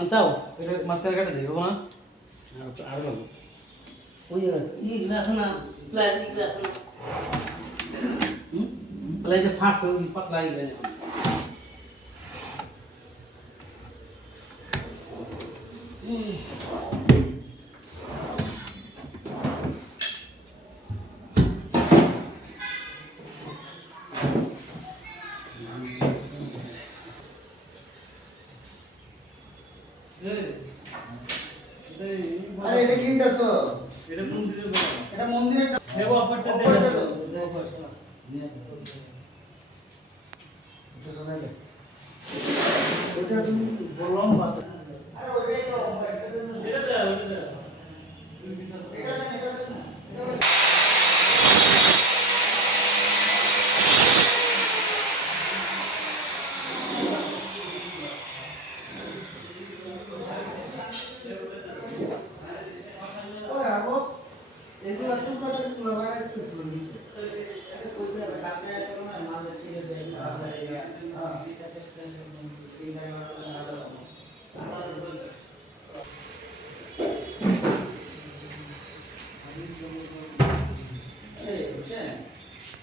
আনছাও এটা মাঝখানে কাটা দিই না আর ভালো ওই ইগুলো আছে না প্লাই ইগুলো আছে না প্লাই যে ফাঁস ওই পাতলা ইগুলো আরে এটা কি দেখছো? এটা মন্দিরের এটা মন্দিরের দেব অফারটা দে ওটা তুমি বললাম বাত আরে ওইটাই তো এটা দে এটা দেন এটা দেন না ওই আপো এগুলো একটু করে লাগাই দিছিল নিচে এটা কইছে কাটে না মাঝে ঠিক আছে হ্যাঁ